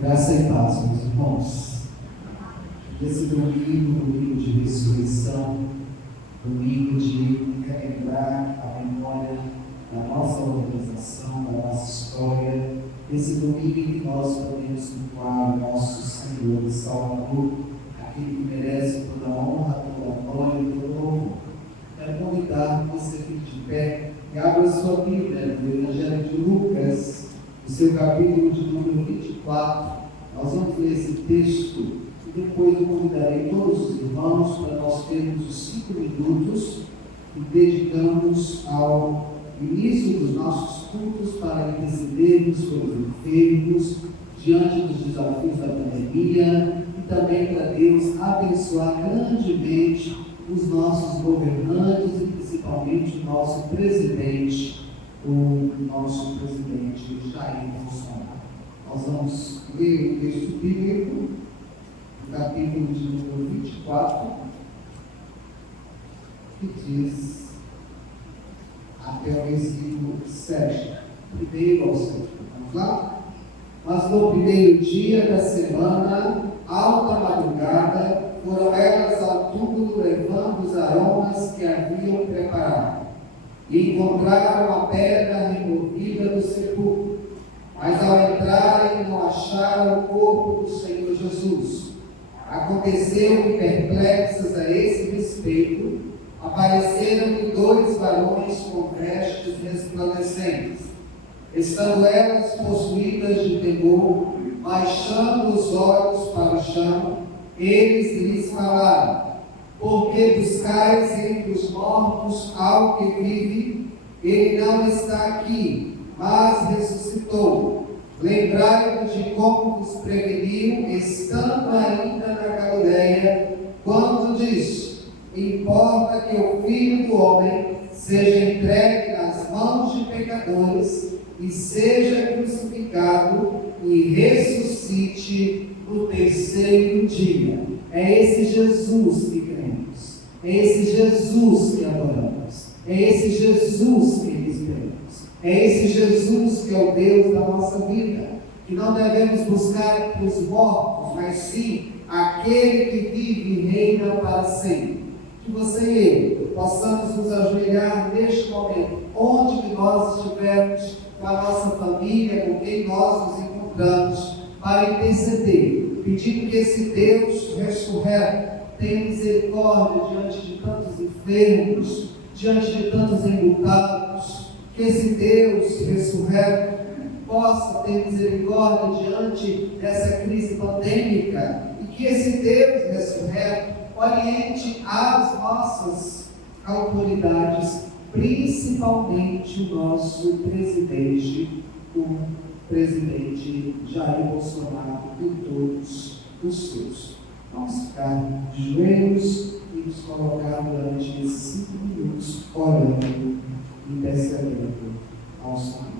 Graça e paz, meus irmãos. Esse domingo de ressurreição, domingo de relembrar a memória da nossa organização, da nossa história, esse domingo em que nós podemos cultuar o nosso Senhor e Salvador, aquele que merece toda a honra, toda a glória e todo o louvor. Quero convidar você a fique de pé e abra sua Bíblia no Evangelho de Lucas, no seu capítulo de número 24. Nós vamos ler esse texto e depois eu convidarei todos os irmãos para nós termos os 5 minutos que dedicamos ao início dos nossos cultos para intercedermos pelos enfermos, diante dos desafios da pandemia e também para Deus abençoar grandemente os nossos governantes e principalmente o nosso presidente, Jair Bolsonaro. Nós vamos ler o texto bíblico, no capítulo de número 24, que diz até o versículo 7. Primeiro ao 7. Vamos lá? Mas no primeiro dia da semana, alta madrugada, foram elas ao túmulo levando os aromas que haviam preparado, e encontraram a pedra removida do sepulcro. Mas ao entrarem não acharam o corpo do Senhor Jesus. Aconteceu-lhe perplexas a esse respeito, apareceram-lhe 2 varões com vestes resplandecentes. Estando elas possuídas de temor, baixando os olhos para o chão, eles lhes falaram: por que buscais entre os mortos ao que vive? Ele não está aqui, mas ressuscitou. Lembrai-vos de como vos preveniu, estando ainda na Galileia, quando disse: importa que o Filho do Homem seja entregue nas mãos de pecadores e seja crucificado e ressuscite no terceiro dia. É esse Jesus que cremos, é esse Jesus que adoramos, é esse Jesus que esperamos, é esse Jesus que é o Deus da nossa vida, que não devemos buscar entre os mortos, mas sim aquele que vive e reina para sempre. Que você e eu possamos nos ajoelhar neste momento, onde que nós estivermos, com a nossa família, com quem nós nos encontramos, para interceder, pedindo que esse Deus ressurreto tenha misericórdia diante de tantos enfermos, diante de tantos enlutados, que esse Deus ressurreto possa ter misericórdia diante dessa crise pandêmica e que esse Deus ressurreto oriente as nossas autoridades, principalmente o nosso presidente, o presidente Jair Bolsonaro e todos os seus. Vamos ficar de joelhos e nos colocar durante esses 5 minutos orando e intercedendo ao Senhor.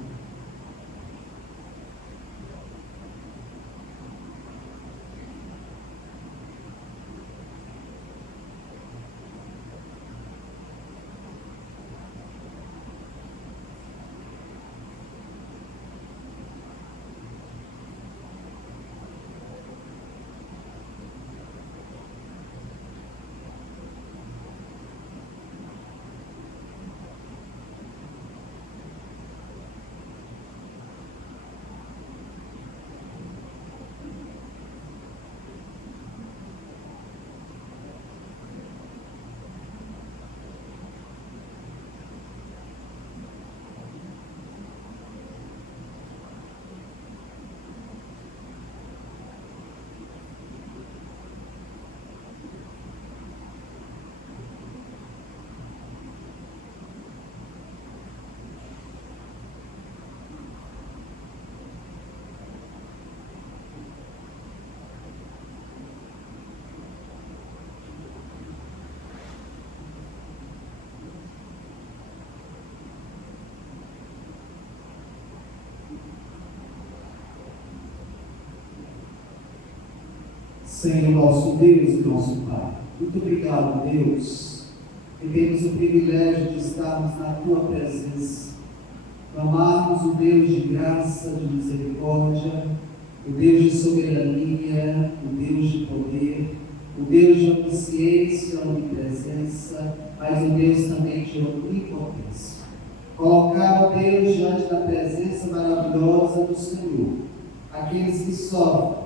Senhor nosso Deus e nosso Pai, muito obrigado, Deus, que temos o privilégio de estarmos na Tua presença, clamarmos o Deus de graça, de misericórdia, o Deus de soberania, o Deus de poder, o Deus de onisciência, onipresença, mas o Deus também de onipotência. Colocar, ó Deus, diante da presença maravilhosa do Senhor, aqueles que sofrem,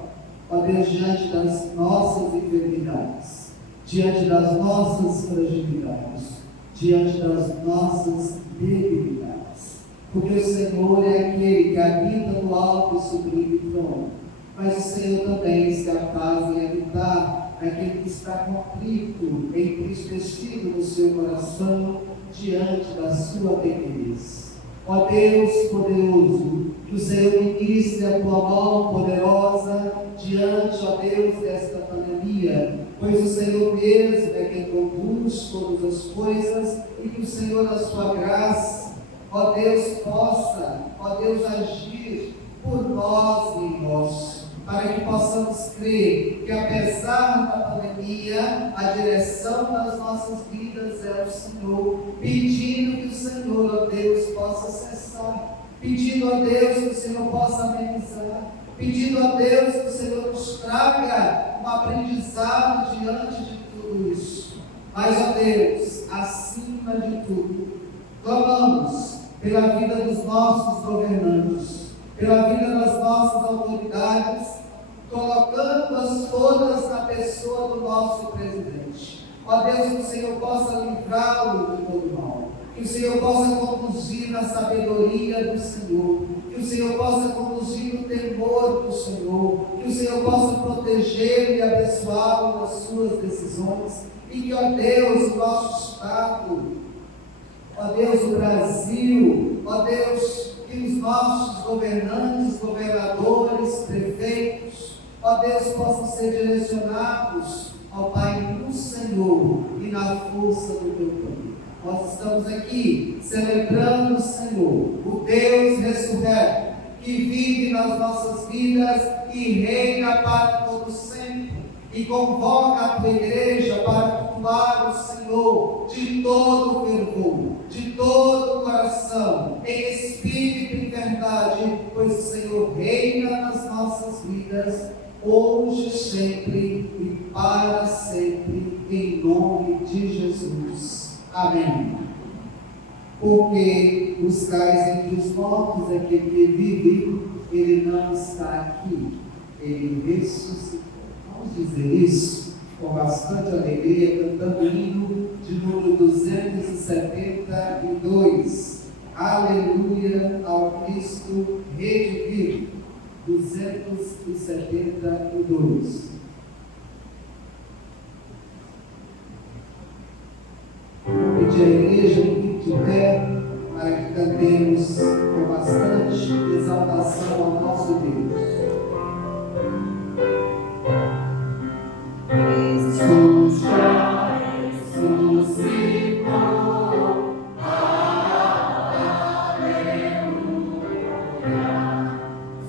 ó Deus, diante das nossas enfermidades, diante das nossas fragilidades, diante das nossas debilidades. Porque o Senhor é aquele que habita no alto e sublime trono, mas o Senhor também se apraz em habitar naquele que está contrito, entristecido no seu coração, diante da sua pequenez. Ó Deus poderoso, que o Senhor ministre a tua mão poderosa diante, ó Deus, desta pandemia, pois o Senhor mesmo é quem conduz todas as coisas, e que o Senhor, na sua graça, ó Deus, possa, ó Deus, agir por nós e em nós, para que possamos crer que, apesar da pandemia, a direção das nossas vidas é o Senhor, pedindo que o Senhor, ó Deus, possa cessar, pedindo a Deus que o Senhor possa amenizar, pedindo a Deus que o Senhor nos traga um aprendizado diante de tudo isso. Mas, ó Deus, acima de tudo, clamamos pela vida dos nossos governantes, pela vida das nossas autoridades, colocando-as todas na pessoa do nosso presidente. Ó Deus, que o Senhor possa livrá-lo de todo mal, que o Senhor possa conduzir na sabedoria do Senhor, que o Senhor possa conduzir no temor do Senhor, que o Senhor possa protegê-lo e abençoá-lo nas suas decisões, e que, ó Deus, o nosso Estado, ó Deus, o Brasil, ó Deus, que os nossos governantes, governadores, prefeitos, ó Deus, possam ser direcionados, ó Pai, no Senhor e na força do teu poder. Nós estamos aqui celebrando o Senhor, o Deus ressurreto, que vive nas nossas vidas e reina para todo sempre, e convoca a tua igreja para cultuar o Senhor de todo o fervor, de todo o coração, em espírito e verdade, pois o Senhor reina nas nossas vidas, hoje, sempre e para sempre, em nome de Jesus. Amém. Porque buscais entre os mortos aquele que vive, ele não está aqui, ele ressuscitou. Vamos dizer isso com bastante alegria, cantando o hino de número 272. Aleluia ao Cristo redivivo. 272. Vou pedir à igreja que tiver para que cantemos com bastante exaltação ao nosso Deus. Jesus já ressuscitou, aleluia,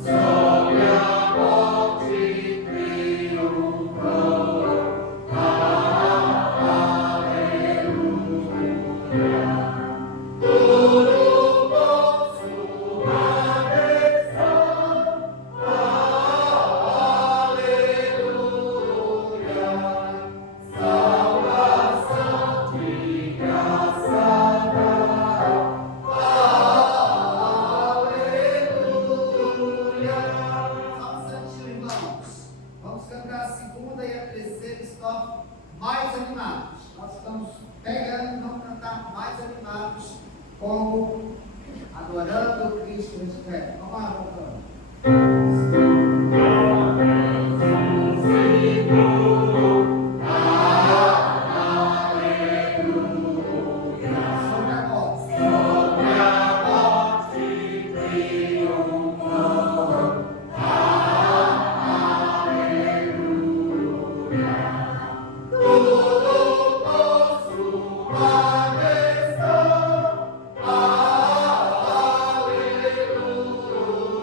sobre a morte triunfou, aleluia, tudo posso como adorando o Cristo ressurreto. Vamos lá, voltando.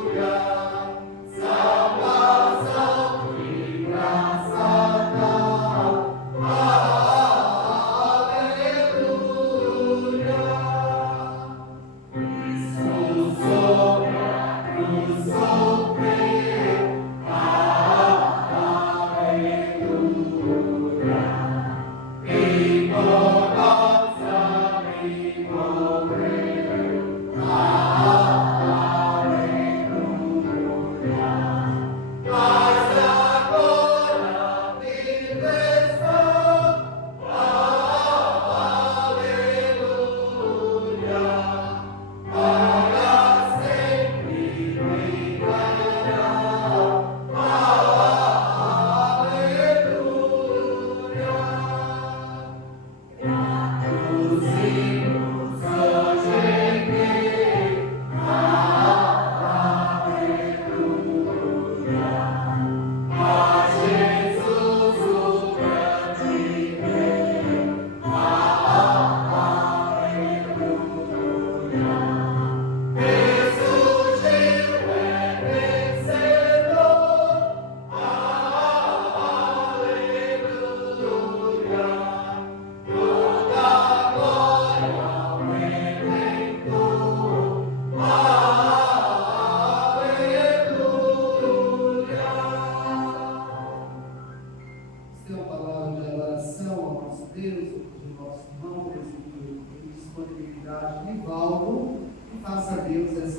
Aleluia.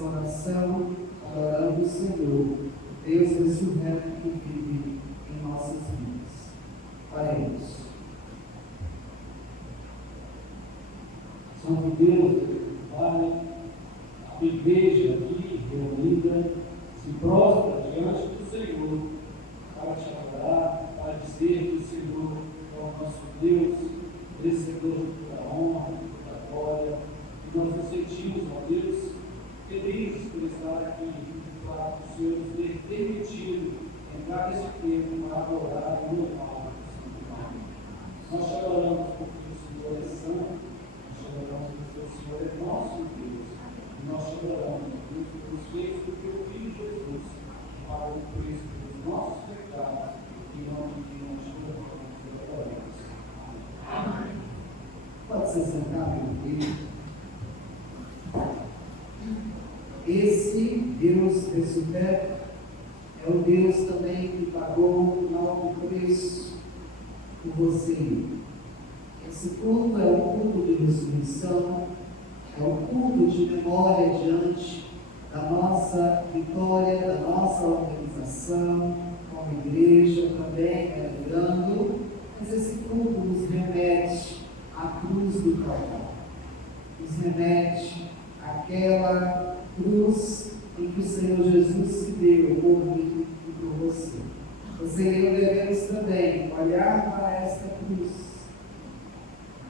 oração, adorando o Senhor, Deus ressurreto que vive em nossas vidas. Oremos. Santo Deus, Pai, a igreja aqui reunida se prostra diante do Senhor para te adorar, para dizer que o Senhor é o nosso Deus, merecedor de toda honra, de toda glória. E nós nos sentimos, ó Deus, felizes por estar aqui, para o Senhor nos ter permitido entrar nesse tempo para adorar e louvar o Santo Nome. Nós te adoramos porque o Senhor é santo, nós te adoramos porque o Senhor é nosso Deus, e nós te adoramos, Deus, pelos feitos do teu Filho Jesus, para o preço dos nossos pecados, e não te adoramos. Amém. Pode se sentar, meu filho. Esse Deus ressurreto é o Deus também que pagou um alto preço por você. Esse culto é um culto de ressurreição, é um culto de memória diante da nossa vitória, da nossa organização, como igreja também, lembrando, mas esse culto nos remete à cruz do Calvário, nos remete àquela cruz em que o Senhor Jesus se deu por mim e por você. Você e eu devemos também olhar para esta cruz,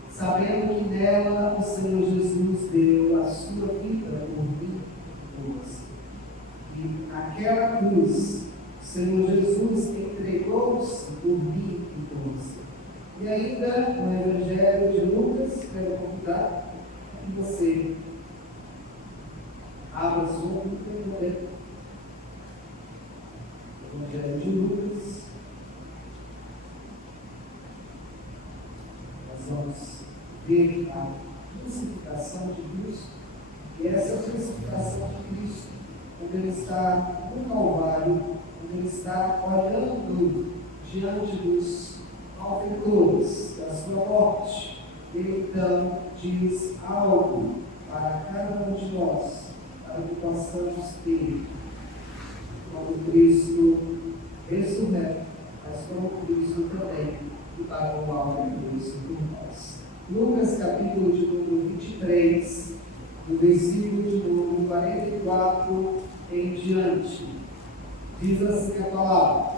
sabendo que nela o Senhor Jesus deu a sua vida por mim e por você. E naquela cruz, o Senhor Jesus entregou-se por mim e por você. E ainda no Evangelho de Lucas, quero convidar que você abra sua Bíblia. Evangelho de Lucas. Nós vamos ver a crucificação de Cristo. E essa crucificação de Cristo, quando Ele está no Calvário, quando Ele está olhando diante dos malfeitores da sua morte, Ele então diz algo para cada um de nós, para que possamos ter, como Cristo ressurreto, mas como Cristo também, que pagou o alto preço por nós. Lucas capítulo de número 23, no versículo de número 44 em diante, diz assim a palavra: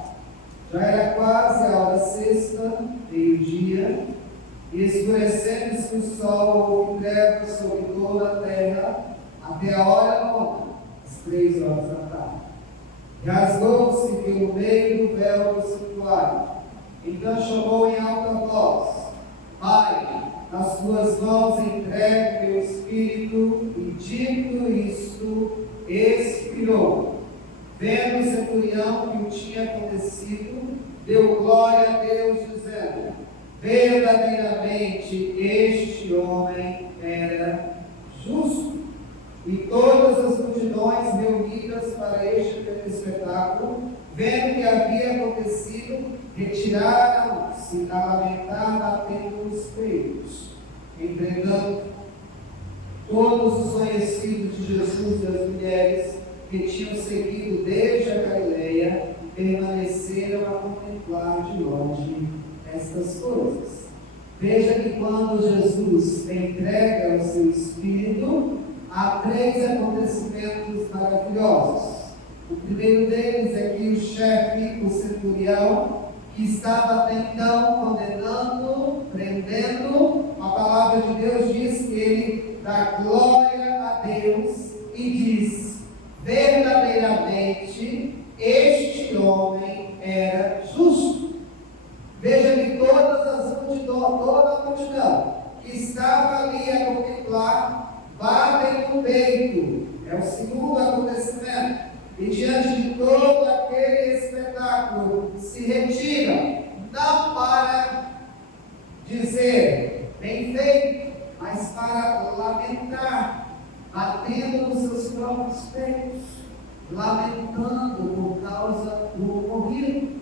já era quase a hora sexta, meio-dia, e escurecendo-se o sol, houve trevas sobre toda a terra, até a hora nona, às 3 horas da tarde. Rasgou-se pelo meio do véu do santuário. Então chamou em alta voz: Pai, nas tuas mãos entrego meu espírito. E dito isto, expirou. Vendo o centurião que o tinha acontecido, deu glória a Deus, dizendo: verdadeiramente este homem era justo. E todas as multidões reunidas para este espetáculo, vendo o que havia acontecido, retiraram-se a lamentar, batendo os peitos. Entretanto, todos os conhecidos de Jesus e as mulheres que tinham seguido desde a Galileia permaneceram a contemplar de longe estas coisas. Veja que quando Jesus entrega o seu Espírito, há 3 acontecimentos maravilhosos. O primeiro deles é que o chefe, o centurião, que estava até então condenando, prendendo, a palavra de Deus diz que ele dá glória a Deus e diz: verdadeiramente este homem era justo. Veja que toda a multidão que estava ali a contemplar batem no peito. É o segundo acontecimento. E diante de todo aquele espetáculo se retiram, não para dizer bem feito, mas para lamentar, batendo nos seus próprios peitos, lamentando por causa do ocorrido.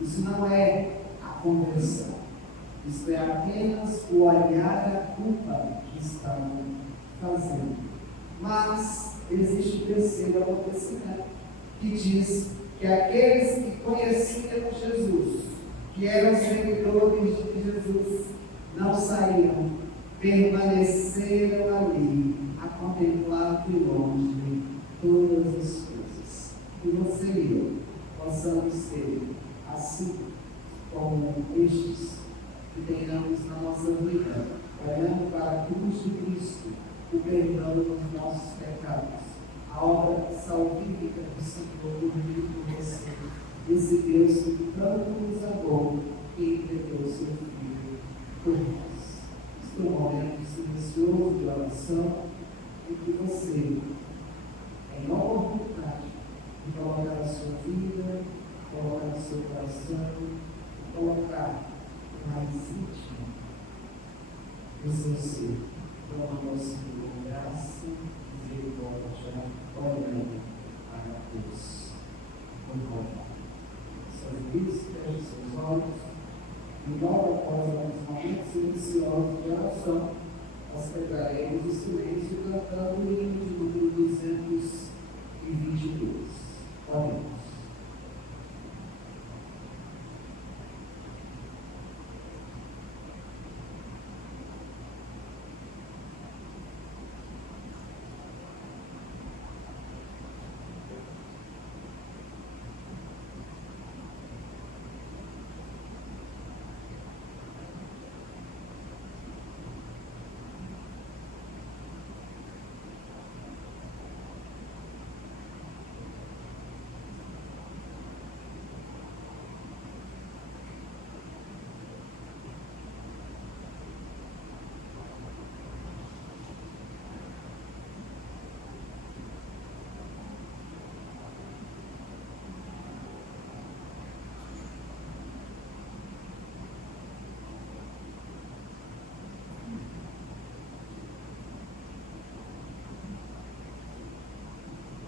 Isso não é a conversão. Isso é apenas o olhar a culpa que estavam fazendo. Mas existe o terceiro acontecimento, que diz que aqueles que conheciam Jesus, que eram seguidores de Jesus, não saíram, permaneceram ali, a contemplar de longe todas as coisas. E você e eu possamos ser assim como estes, que tenhamos na nossa vida, olhando para a cruz de Cristo, o perdão dos nossos pecados, a obra salvífica do Senhor por mim e por você, esse Deus que tanto nos amou e entregou seu Filho por nós. Este é um momento silencioso de oração em que você tem a oportunidade de colocar a sua vida, colocar o seu coração, colocar o mais íntimo do seu ser, clamando ao Senhor graça, misericórdia, olhando para a cruz. Vamos voltar. Seus ouvidos, feche seus olhos, e logo após alguns momentos silenciosos de oração, nós pegaremos o silêncio cantando o hino de número 222. Oremos.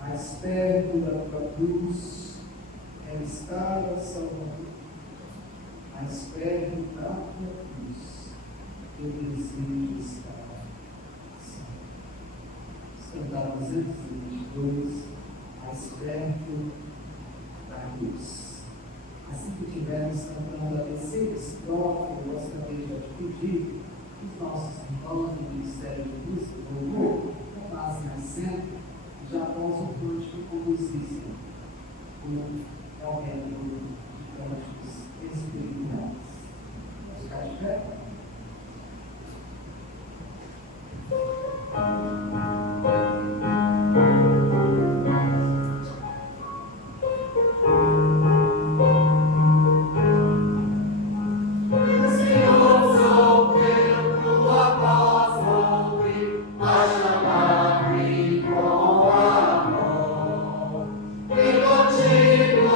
Mais perto da tua cruz é estar a Salvador. Mais perto da tua cruz eu desejo estar. Cantar 222, mais perto da cruz. Assim que estivermos cantando a terceira estrofe, eu gostaria de pedir que os nossos irmãos do Ministério de Música e Louvor tomassem assento, já após o cântico conduzissem o aumento de cânticos espirituais. Vamos ficar de pé? Contigo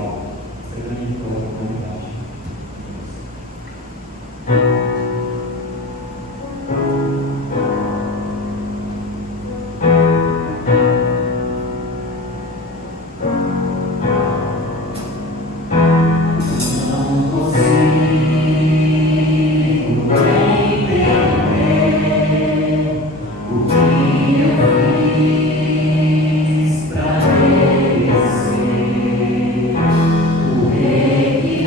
especial, essa grande vitória da humanidade. O rei que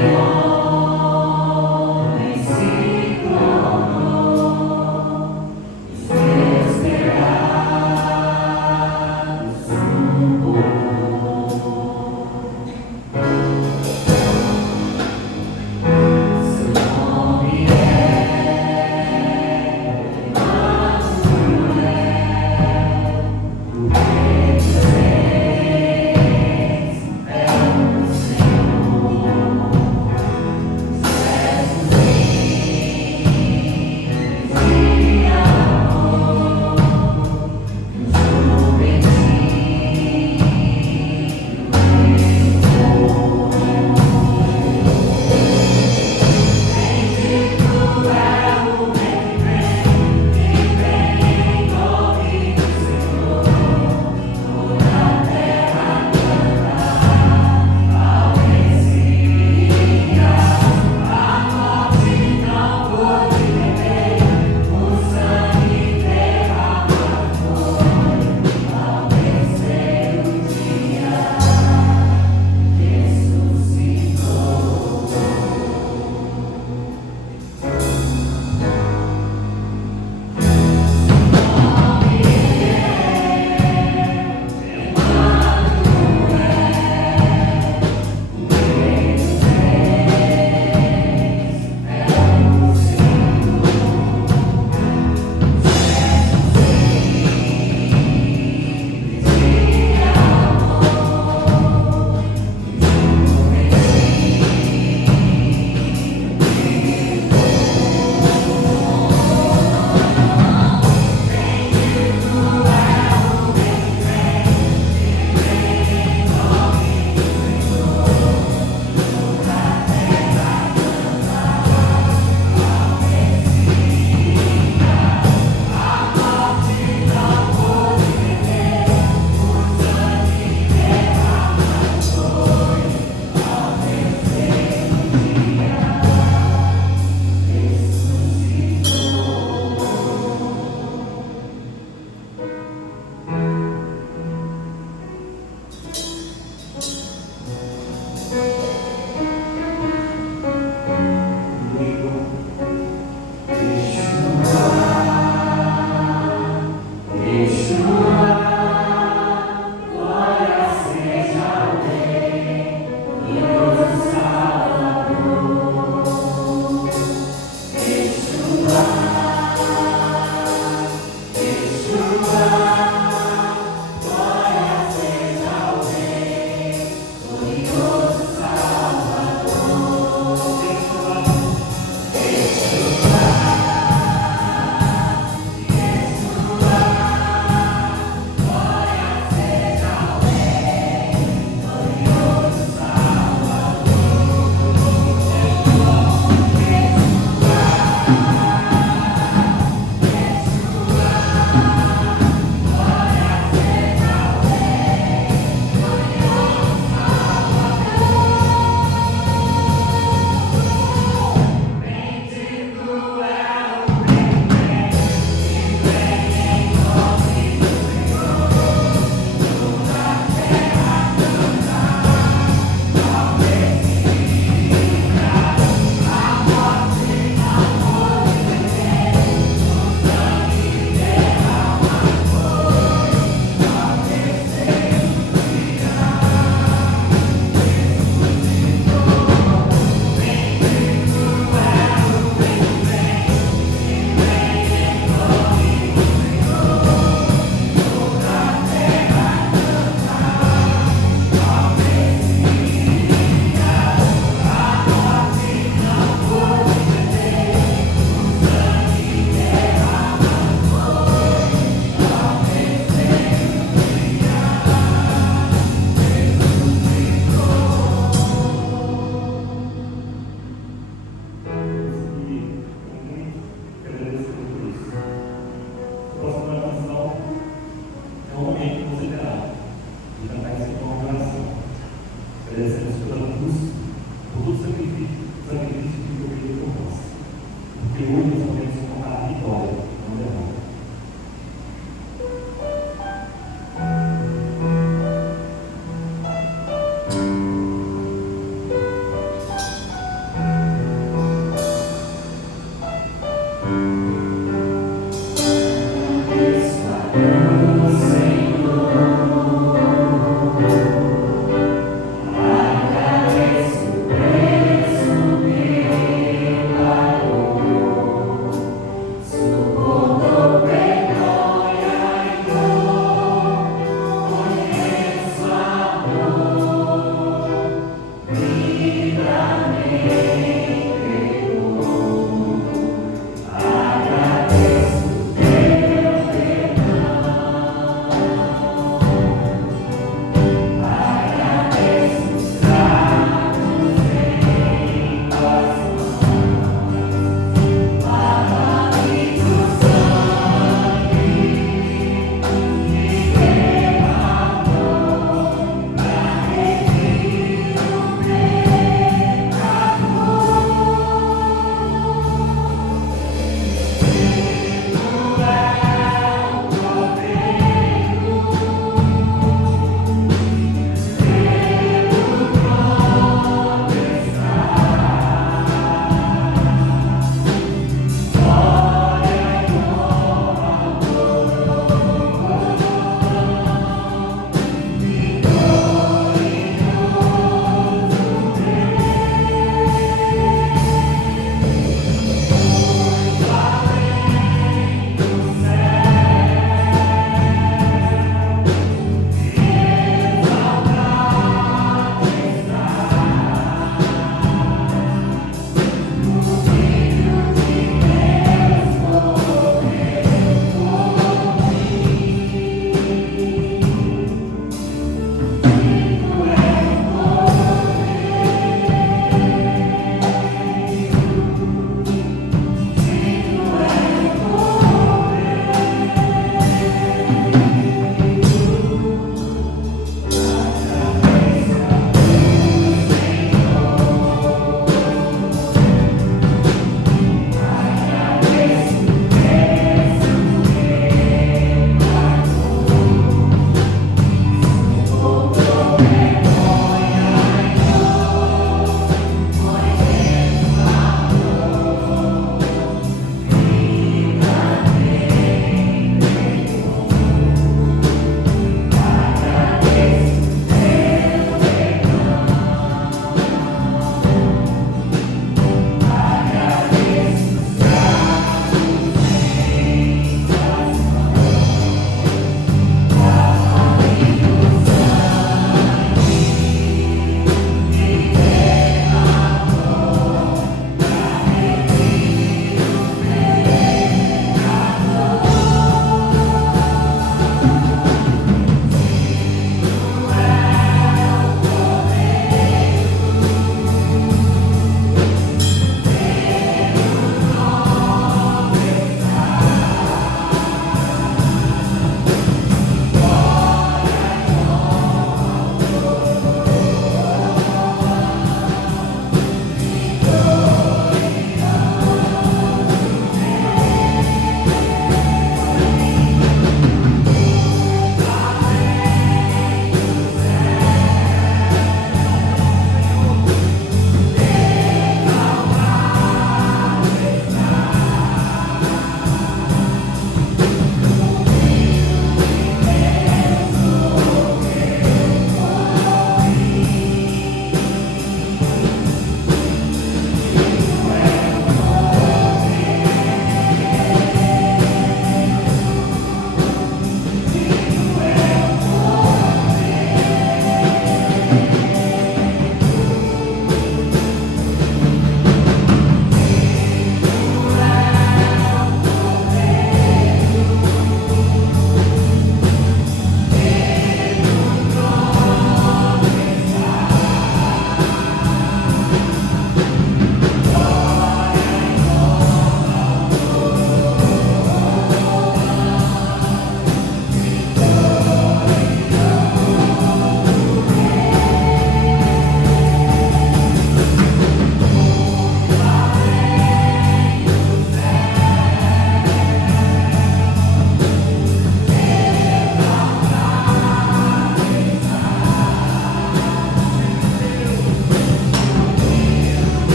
agradecemos pela cruz, por todo o sacrifício que foi feito por nós. Porque hoje nós podemos contar a vitória, não derrota. Senhor,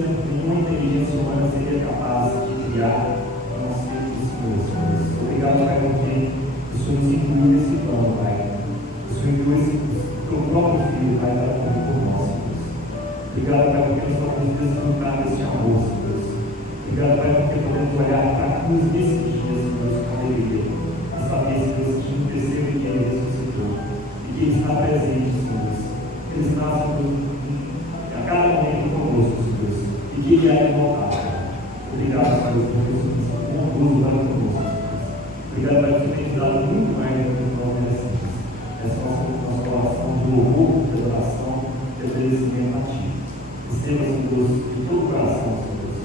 nenhuma inteligência humana seria capaz de criar um aspecto desse Deus. Obrigado, Pai, porque o Senhor nos incluiu nesse plano, Pai. O Senhor incluiu o teu próprio Filho, Pai, para morrer por nós, Deus. Obrigado, Pai, porque nós podemos desfrutar desse amor, Deus. Obrigado, Pai, porque podemos olhar para a cruz desses dias, Deus, com alegria. E saber, Deus, que no terceiro dia Ele ressuscitou. E que Ele está presente, Deus. Ele está, Deus, a cada momento conosco, Deus. E que Ele é voltar. Obrigado, Pai, por Jesus, honroso para conosco. Obrigado, Pai, por ter dado muito mais do que nós merecemos. Essa nossa oração de louvor, de adoração, de agradecimento a Ti. Receba, Deus, de todo o coração, Deus.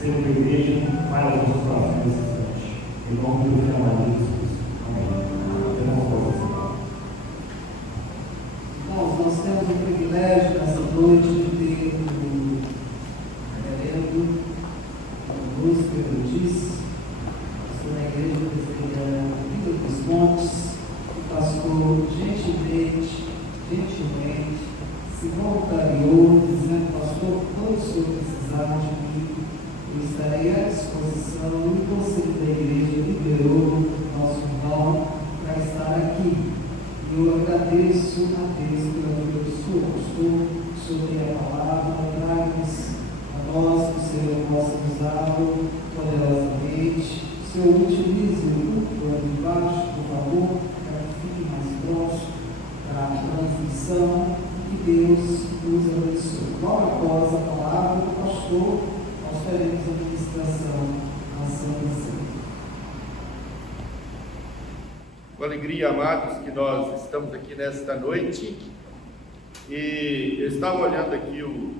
Seja uma igreja, faz os nossos corações nesse instante. Em nome do Filho amado de Jesus. Amém. Irmãos, nós temos o privilégio nessa noite de ter o reverendo Augusto, que eu disse, pastor da igreja presbiteriana Vida dos Montes, que pastor gentilmente se voluntariou, dizendo: pastor, quando o senhor precisar de mim, eu estarei à disposição. E o conselho da igreja liberou nosso irmão para estar aqui. E eu agradeço a Deus pela vida do senhor. O senhor tem a palavra, traga-nos a nós, que o Senhor possa usá-lo poderosamente. O Senhor utilize o plano de baixo, por favor, para que fique mais próximo para a transmissão. Que Deus nos abençoe. Logo após a palavra do pastor, nós teremos a ministração à Santa Ceia. Com alegria, amados, que nós estamos aqui nesta noite. E eu estava olhando aqui o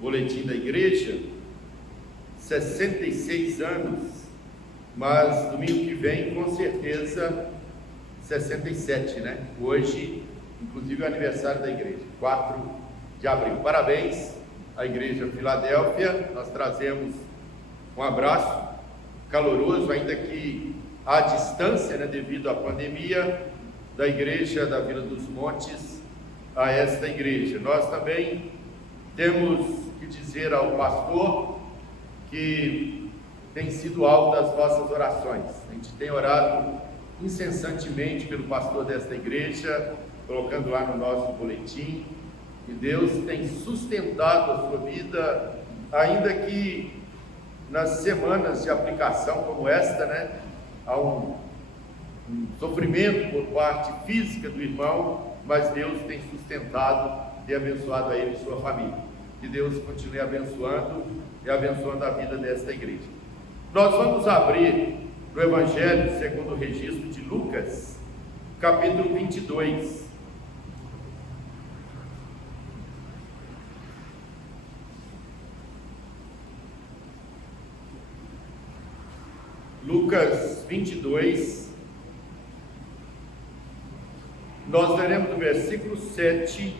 boletim da igreja, 66 anos, mas domingo que vem, com certeza, 67, né? Hoje, inclusive, é o aniversário da igreja, 4 de abril. Parabéns à Igreja Filadélfia. Nós trazemos um abraço caloroso, ainda que à distância, né, devido à pandemia, da Igreja da Vila dos Montes a esta igreja. Nós também temos que dizer ao pastor que tem sido alvo das nossas orações. A gente tem orado incessantemente pelo pastor desta igreja, colocando lá no nosso boletim, e Deus tem sustentado a sua vida, ainda que nas semanas de aplicação como esta, né, há um sofrimento por parte física do irmão, mas Deus tem sustentado e abençoado a ele e sua família. Que Deus continue abençoando e abençoando a vida desta igreja. Nós vamos abrir no Evangelho segundo o registro de Lucas, capítulo 22. Lucas 22, nós leremos do versículo 7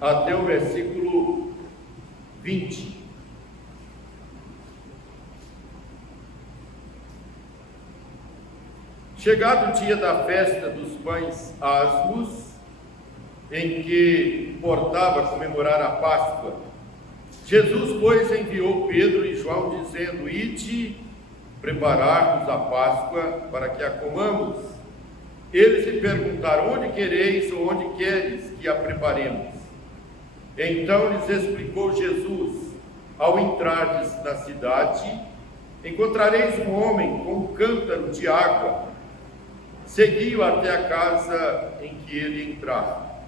até o versículo 20. Chegado o dia da festa dos pães asmos, em que importava comemorar a Páscoa, Jesus, pois, enviou Pedro e João, dizendo: ide preparar-nos a Páscoa para que a comamos. Eles lhe perguntaram: onde quereis ou onde queres que a preparemos? Então lhes explicou Jesus: ao entrardes na cidade, encontrareis um homem com um cântaro de água. Segui-o até a casa em que ele entrar.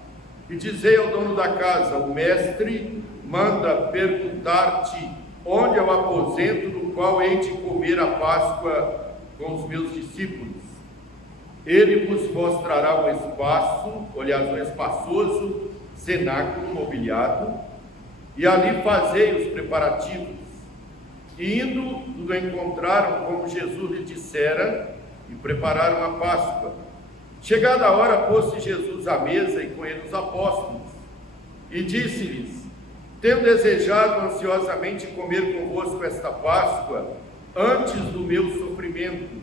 E dizei ao dono da casa: o mestre manda perguntar-te onde é o aposento no qual hei de comer a Páscoa com os meus discípulos. Ele vos mostrará um espaço, aliás, um espaçoso cenáculo mobiliado, e ali fazei os preparativos. E indo, o encontraram como Jesus lhe dissera, e prepararam a Páscoa. Chegada a hora, pôs-se Jesus à mesa e com ele os apóstolos, e disse-lhes: tenho desejado ansiosamente comer convosco esta Páscoa antes do meu sofrimento,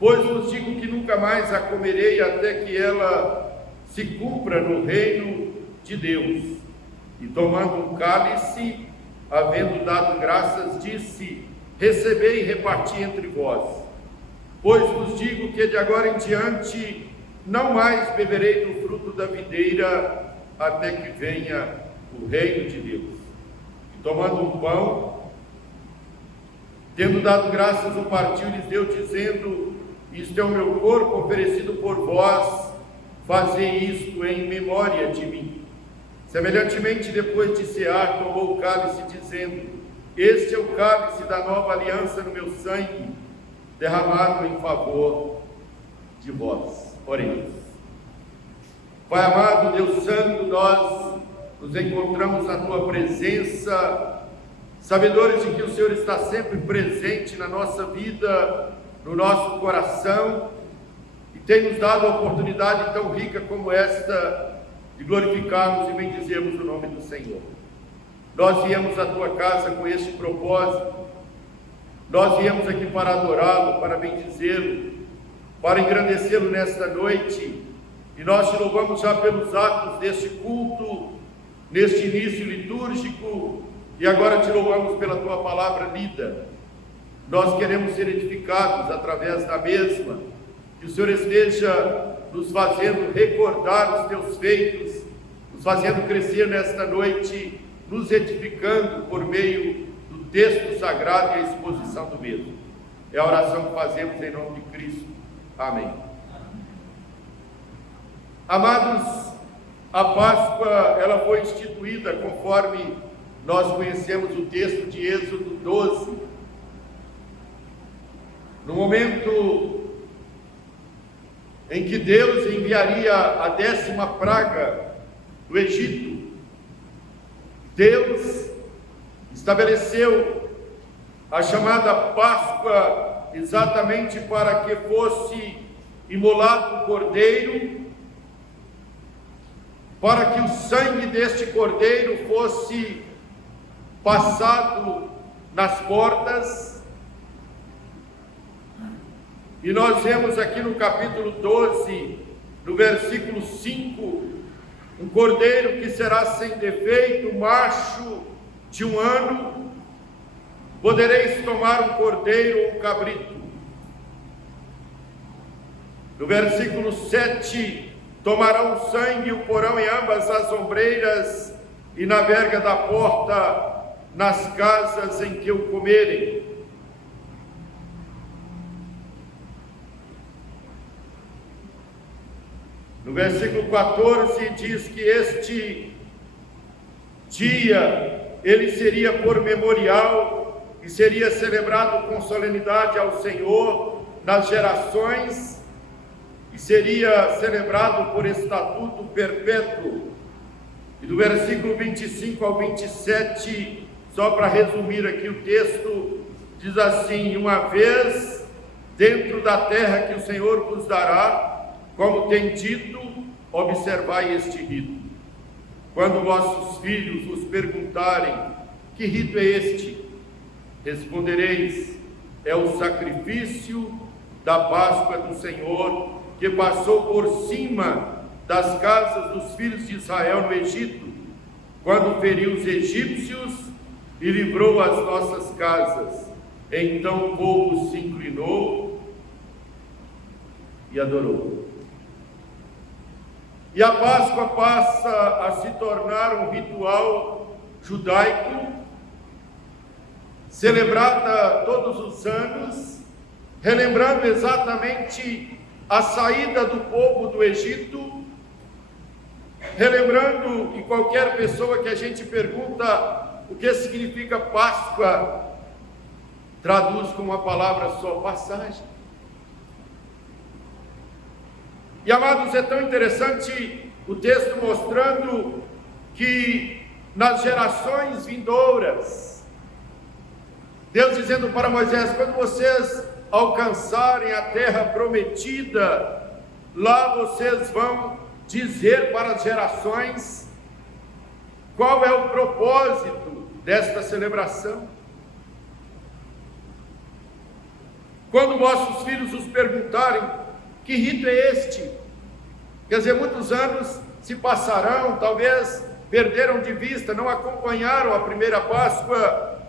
pois vos digo que nunca mais a comerei até que ela se cumpra no reino de Deus. E tomando um cálice, havendo dado graças, disse: recebei e reparti entre vós. Pois vos digo que de agora em diante não mais beberei do fruto da videira, até que venha o reino de Deus. E tomando um pão, tendo dado graças, o partiu e lhes deu, dizendo: isto é o meu corpo oferecido por vós, fazei isto em memória de mim. Semelhantemente, depois de cear, tomou o cálice, dizendo: este é o cálice da nova aliança no meu sangue, derramado em favor de vós. Oremos. Pai amado, Deus Santo, nós nos encontramos na Tua presença, sabedores de que o Senhor está sempre presente na nossa vida, no nosso coração, e tem nos dado a oportunidade tão rica como esta, de glorificarmos e bendizermos o nome do Senhor. Nós viemos à Tua casa com este propósito, nós viemos aqui para adorá-lo, para bendizê-lo, para engrandecê-lo nesta noite, e nós te louvamos já pelos atos deste culto, neste início litúrgico, e agora te louvamos pela Tua palavra lida. Nós queremos ser edificados através da mesma, que o Senhor esteja nos fazendo recordar os Teus feitos, nos fazendo crescer nesta noite, nos edificando por meio do texto sagrado e a exposição do mesmo. É a oração que fazemos em nome de Cristo. Amém. Amados, a Páscoa, ela foi instituída conforme nós conhecemos o texto de Êxodo 12, no momento em que Deus enviaria a 10ª praga do Egito. Deus estabeleceu a chamada Páscoa exatamente para que fosse imolado o cordeiro, para que o sangue deste cordeiro fosse passado nas portas. E nós vemos aqui no capítulo 12, no versículo 5, um cordeiro que será sem defeito, macho de 1 ano. Podereis tomar um cordeiro ou um cabrito. No versículo 7, tomarão o sangue e o porão em ambas as ombreiras e na verga da porta, nas casas em que o comerem. No versículo 14 diz que este dia ele seria por memorial e seria celebrado com solenidade ao Senhor nas gerações, e seria celebrado por estatuto perpétuo. E do versículo 25 ao 27, só para resumir aqui o texto, diz assim: uma vez dentro da terra que o Senhor vos dará, como tem dito, observai este rito. Quando vossos filhos vos perguntarem: que rito é este? Respondereis: é o sacrifício da Páscoa do Senhor, que passou por cima das casas dos filhos de Israel no Egito, quando feriu os egípcios e livrou as nossas casas. Então o povo se inclinou e adorou. E a Páscoa passa a se tornar um ritual judaico, celebrada todos os anos, relembrando exatamente a saída do povo do Egito, relembrando, e qualquer pessoa que a gente pergunta o que significa Páscoa, traduz com uma palavra só: passagem. E amados, é tão interessante o texto mostrando que nas gerações vindouras, Deus dizendo para Moisés: quando vocês alcançarem a terra prometida, lá vocês vão dizer para as gerações qual é o propósito desta celebração. Quando vossos filhos os perguntarem: que rito é este? Quer dizer, muitos anos se passarão, talvez perderam de vista, não acompanharam a primeira Páscoa,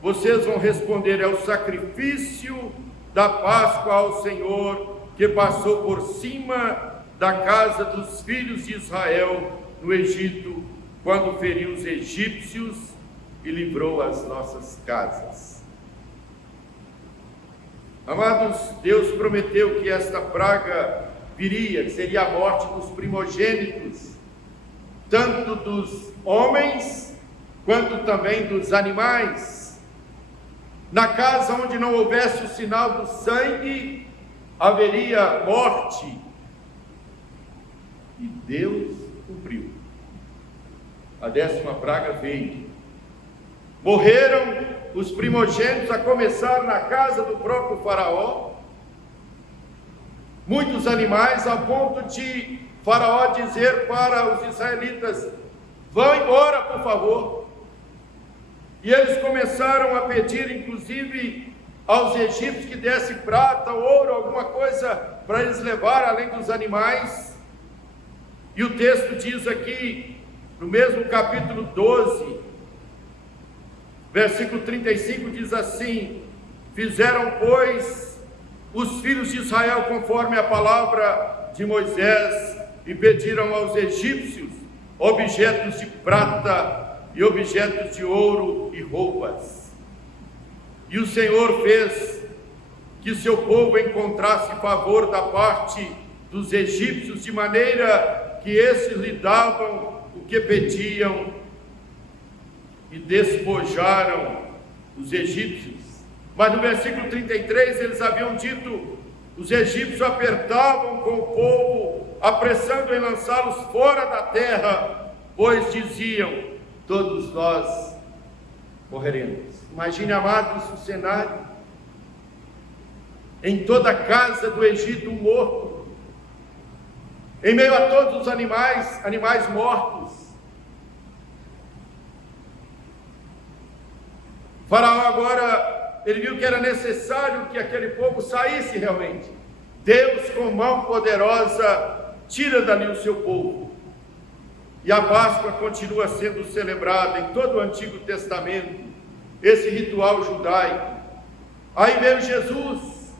vocês vão responder: é o sacrifício da Páscoa ao Senhor, que passou por cima da casa dos filhos de Israel no Egito, quando feriu os egípcios e livrou as nossas casas. Amados, Deus prometeu que esta praga viria, que seria a morte dos primogênitos, tanto dos homens quanto também dos animais. Na casa onde não houvesse o sinal do sangue, haveria morte. E Deus cumpriu. A 10ª praga veio. Morreram os primogênitos, a começar na casa do próprio Faraó. Muitos animais, a ponto de Faraó dizer para os israelitas: vão embora, por favor. E eles começaram a pedir, inclusive, aos egípcios que dessem prata, ouro, alguma coisa para eles levar, além dos animais. E o texto diz aqui, no mesmo capítulo 12, versículo 35, diz assim: fizeram, pois, os filhos de Israel conforme a palavra de Moisés, e pediram aos egípcios objetos de prata e objetos de ouro e roupas. E o Senhor fez que seu povo encontrasse favor da parte dos egípcios, de maneira que esses lhe davam o que pediam, e despojaram os egípcios. Mas no versículo 33 eles haviam dito: os egípcios apertavam com o povo, apressando em lançá-los fora da terra, pois diziam: todos nós morreremos. Imagine, amados, o cenário: em toda a casa do Egito um morto, em meio a todos os animais mortos. Faraó agora, ele viu que era necessário que aquele povo saísse realmente. Deus, com mão poderosa, tira dali o seu povo. E a Páscoa continua sendo celebrada em todo o Antigo Testamento, esse ritual judaico. Aí veio Jesus.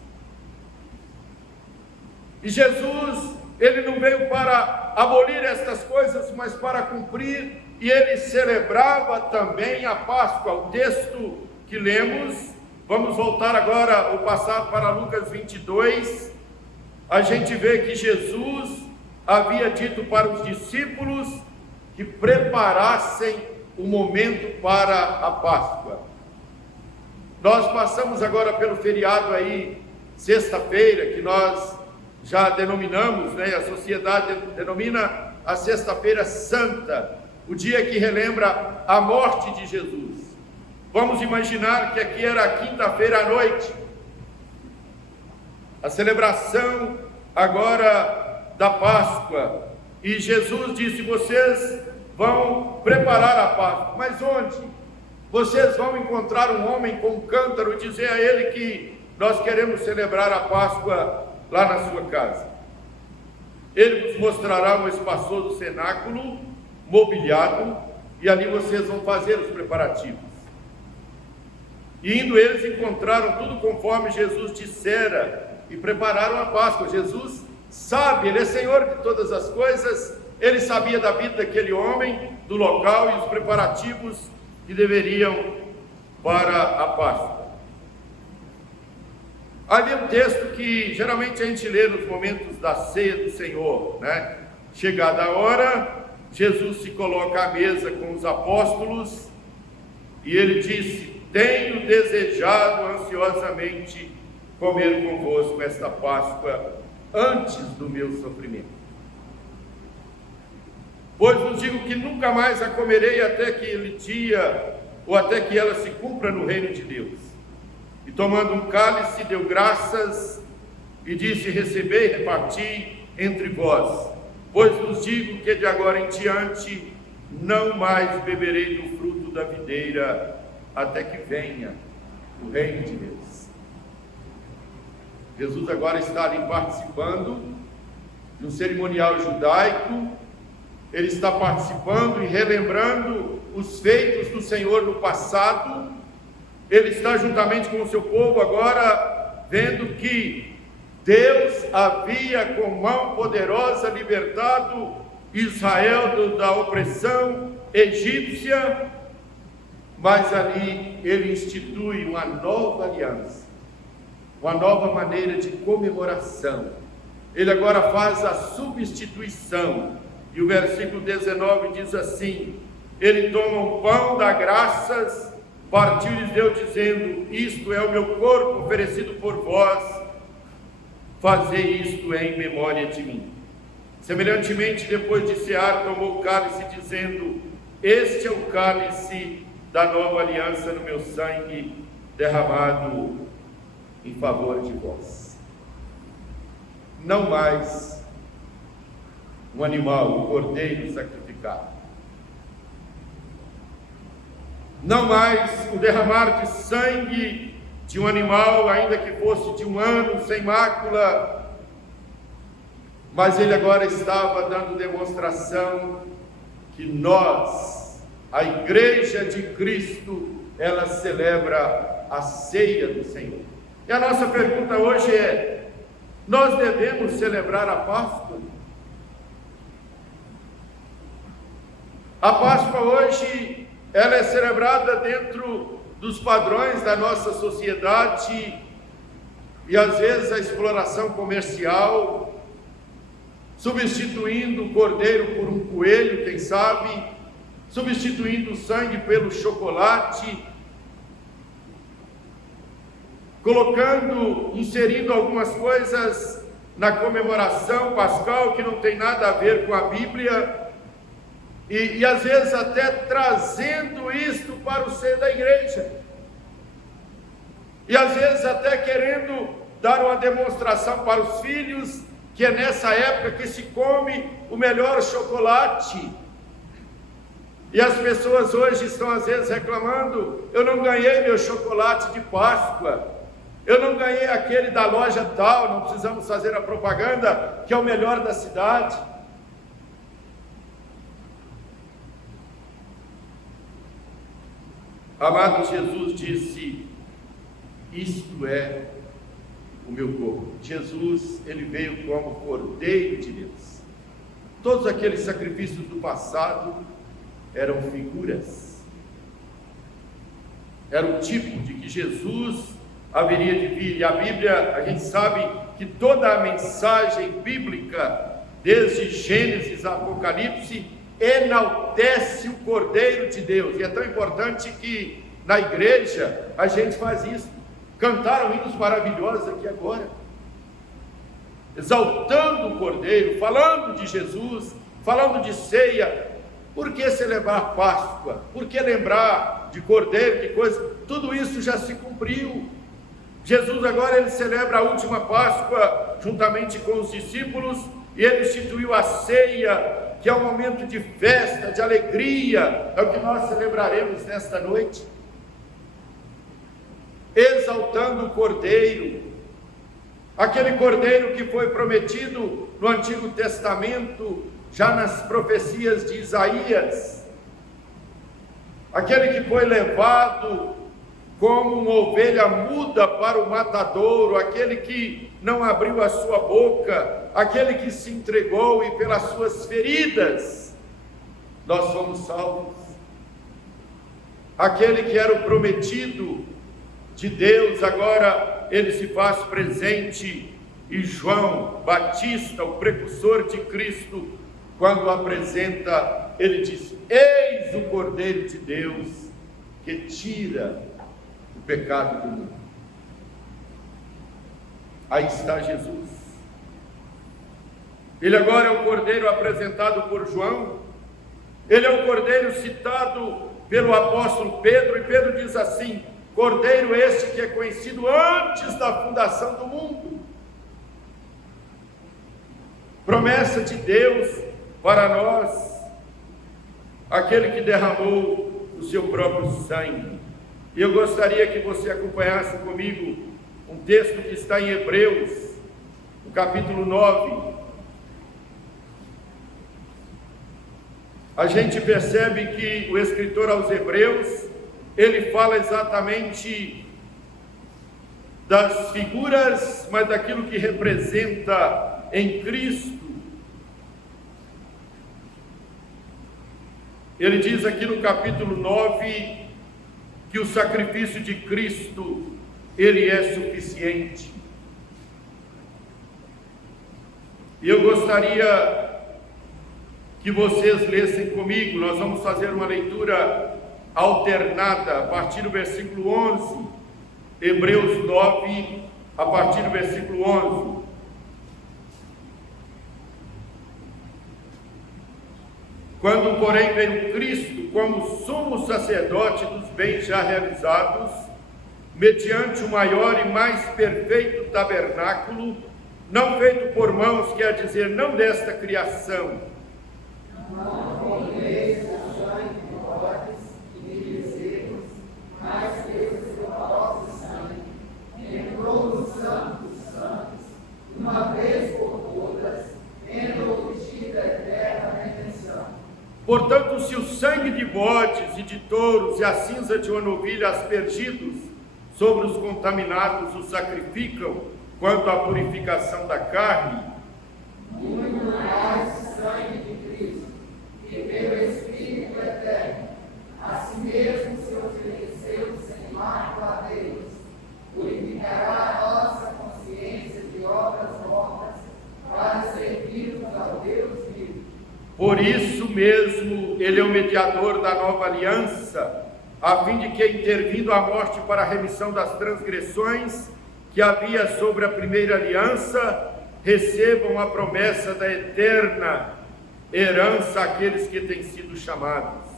E Jesus, ele não veio para abolir estas coisas, mas para cumprir. E ele celebrava também a Páscoa. O texto que lemos, vamos voltar agora o passado para Lucas 22, a gente vê que Jesus havia dito para os discípulos que preparassem o momento para a Páscoa. Nós passamos agora pelo feriado aí, sexta-feira, que nós já denominamos, a sociedade denomina a Sexta-feira Santa, o dia que relembra a morte de Jesus. Vamos imaginar que aqui era a quinta-feira à noite, a celebração agora da Páscoa, e Jesus disse: vocês vão preparar a Páscoa. Mas onde? Vocês vão encontrar um homem com um cântaro e dizer a ele que nós queremos celebrar a Páscoa lá na sua casa. Ele vos mostrará um espaçoso cenáculo mobiliado, e ali vocês vão fazer os preparativos. E indo eles, encontraram tudo conforme Jesus dissera, e prepararam a Páscoa. Jesus sabe, ele é Senhor de todas as coisas, ele sabia da vida daquele homem, do local e os preparativos que deveriam para a Páscoa. Havia um texto que geralmente a gente lê nos momentos da ceia do Senhor, Chegada a hora, Jesus se coloca à mesa com os apóstolos e ele disse: tenho desejado ansiosamente comer convosco esta Páscoa antes do meu sofrimento. Pois vos digo que nunca mais a comerei até que aquele dia, ou até que ela se cumpra no reino de Deus. E tomando um cálice, deu graças e disse: recebei e reparti entre vós. Pois vos digo que de agora em diante não mais beberei do fruto da videira, até que venha o reino de Deus. Jesus agora está ali participando de um cerimonial judaico, ele está participando e relembrando os feitos do Senhor no passado. Ele está juntamente com o seu povo agora vendo que Deus havia com mão poderosa libertado Israel da opressão egípcia, mas ali ele institui uma nova aliança, uma nova maneira de comemoração. Ele agora faz a substituição, e o versículo 19 diz assim: ele toma um pão, dá graças, partiu e lhes deu, dizendo: isto é o meu corpo oferecido por vós, fazei isto em memória de mim. Semelhantemente, depois de cear, tomou o cálice, dizendo: este é o cálice da nova aliança no meu sangue, derramado em favor de vós. Não mais um animal, um cordeiro sacrificado. Não mais o derramar de sangue de um animal, ainda que fosse de um ano, sem mácula, mas ele agora estava dando demonstração que nós, a Igreja de Cristo, ela celebra a ceia do Senhor. E a nossa pergunta hoje é: nós devemos celebrar a Páscoa? A Páscoa hoje, ela é celebrada dentro dos padrões da nossa sociedade, e às vezes a exploração comercial, substituindo o cordeiro por um coelho, quem sabe, substituindo o sangue pelo chocolate, inserindo algumas coisas na comemoração pascal que não tem nada a ver com a Bíblia, e às vezes até trazendo isto para o seio da igreja, e às vezes até querendo dar uma demonstração para os filhos, que é nessa época que se come o melhor chocolate. E as pessoas hoje estão às vezes reclamando: eu não ganhei meu chocolate de Páscoa, eu não ganhei aquele da loja tal, não precisamos fazer a propaganda, que é o melhor da cidade. Amado, Jesus disse: isto é o meu corpo. Jesus, ele veio como Cordeiro de Deus. Todos aqueles sacrifícios do passado eram figuras, era o tipo de que Jesus haveria de vir. E a Bíblia, a gente sabe que toda a mensagem bíblica, desde Gênesis a Apocalipse, enaltece o Cordeiro de Deus. E é tão importante que na igreja a gente faz isso. Cantaram hinos maravilhosos aqui agora, exaltando o Cordeiro, falando de Jesus, falando de ceia. Por que celebrar Páscoa? Por que lembrar de Cordeiro, de coisa? Tudo isso já se cumpriu. Jesus agora ele celebra a última Páscoa juntamente com os discípulos, e ele instituiu a ceia, que é um momento de festa, de alegria. É o que nós celebraremos nesta noite, exaltando o Cordeiro, aquele Cordeiro que foi prometido no Antigo Testamento, já nas profecias de Isaías, aquele que foi levado como uma ovelha muda para o matadouro, aquele que não abriu a sua boca, aquele que se entregou, e pelas suas feridas nós fomos salvos, aquele que era o prometido de Deus, agora ele se faz presente. E João Batista, o precursor de Cristo, quando o apresenta, ele diz: eis o Cordeiro de Deus que tira o pecado do mundo. Aí está Jesus. Ele agora é o Cordeiro apresentado por João, ele é o Cordeiro citado pelo apóstolo Pedro, e Pedro diz assim: Cordeiro este que é conhecido antes da fundação do mundo. Promessa de Deus para nós, aquele que derramou o seu próprio sangue. E eu gostaria que você acompanhasse comigo um texto que está em Hebreus, no capítulo 9. a gente percebe que o escritor aos Hebreus, ele fala exatamente das figuras, mas daquilo que representa em Cristo. Ele diz aqui no capítulo 9 que o sacrifício de Cristo, ele é suficiente. E eu gostaria que vocês lessem comigo. Nós vamos fazer uma leitura alternada a partir do versículo 11, Hebreus 9, a partir do versículo 11. Quando, porém, veio Cristo como sumo sacerdote dos bens já realizados, mediante o maior e mais perfeito tabernáculo, não feito por mãos, quer dizer, não desta criação. Não comereis o sangue de bodes e de bezerros, mas fez o vosso sangue, entrou no Santo dos Santos, uma vez por todas, tendo obtido a eterna redenção. Portanto, se o sangue de bodes e de touros e a cinza de uma novilha aspergidos sobre os contaminados os sacrificam quanto à purificação da carne, muito mais o sangue de Cristo, que pelo Espírito eterno, a si mesmo se ofereceu sem mácula a Deus, purificará a nossa consciência de obras mortas, para servirmos ao Deus vivo. Por isso mesmo, ele é o mediador da nova aliança, a fim de que, intervindo a morte para a remissão das transgressões que havia sobre a primeira aliança, recebam a promessa da eterna herança àqueles que têm sido chamados.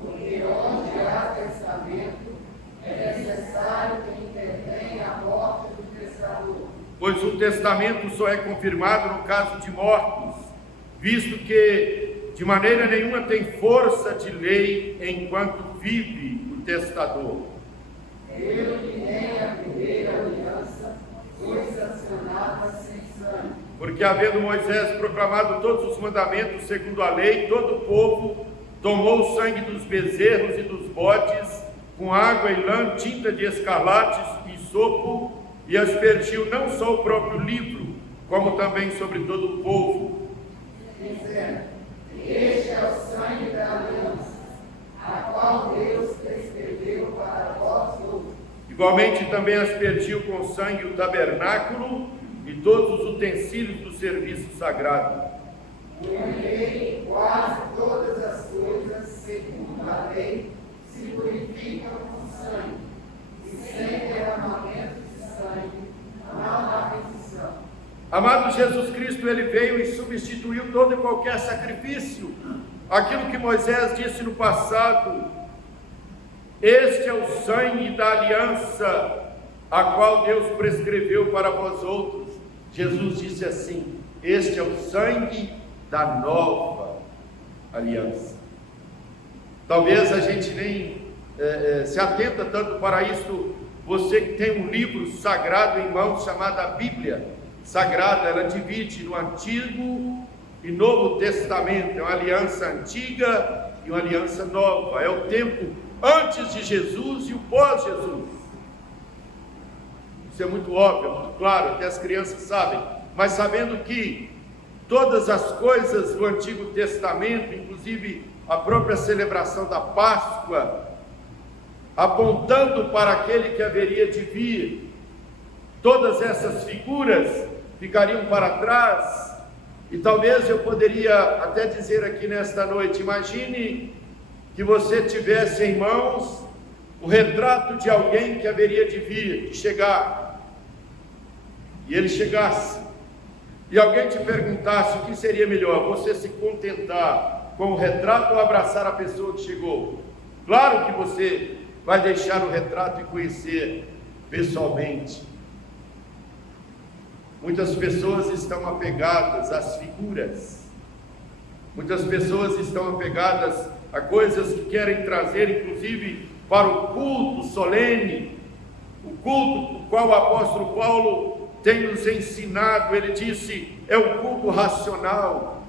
Porque onde há testamento, é necessário que intervenha a morte do testador. Pois o testamento só é confirmado no caso de mortos, visto que de maneira nenhuma tem força de lei enquanto vive o testador. Ele que nem a primeira aliança foi sancionada sem sangue. Porque, havendo Moisés proclamado todos os mandamentos segundo a lei, todo o povo tomou o sangue dos bezerros e dos bodes, com água e lã, tinta de escarlate e sopo, e aspergiu não só o próprio livro, como também sobre todo o povo, dizendo: este é o sangue da aliança, a qual Deus prescreveu para vós outros. Igualmente também aspergiu com sangue o tabernáculo e todos os utensílios do serviço sagrado. Por ele, quase todas as coisas, segundo a lei, se purificam com sangue, e sem derramamento de sangue não há remissão. Amado, Jesus Cristo, ele veio e substituiu todo e qualquer sacrifício. Aquilo que Moisés disse no passado: este é o sangue da aliança, a qual Deus prescreveu para vós outros. Jesus disse assim: este é o sangue da nova aliança. Talvez a gente nem se atenta tanto para isso. Você que tem um livro sagrado em mãos chamado a Bíblia Sagrada, ela divide no Antigo e Novo Testamento. É uma aliança antiga e uma aliança nova. É o tempo antes de Jesus e o pós-Jesus. Isso é muito óbvio, muito claro, até as crianças sabem. Mas sabendo que todas as coisas do Antigo Testamento, inclusive a própria celebração da Páscoa, apontando para aquele que haveria de vir, todas essas figuras ficariam para trás. E talvez eu poderia até dizer aqui nesta noite: imagine que você tivesse em mãos o retrato de alguém que haveria de vir, de chegar, e ele chegasse, e alguém te perguntasse o que seria melhor, você se contentar com o retrato ou abraçar a pessoa que chegou. Claro que você vai deixar o retrato e conhecer pessoalmente. Muitas pessoas estão apegadas às figuras, muitas pessoas estão apegadas a coisas que querem trazer, inclusive, para o culto solene, o culto o qual o apóstolo Paulo tem nos ensinado. Ele disse: é um culto racional.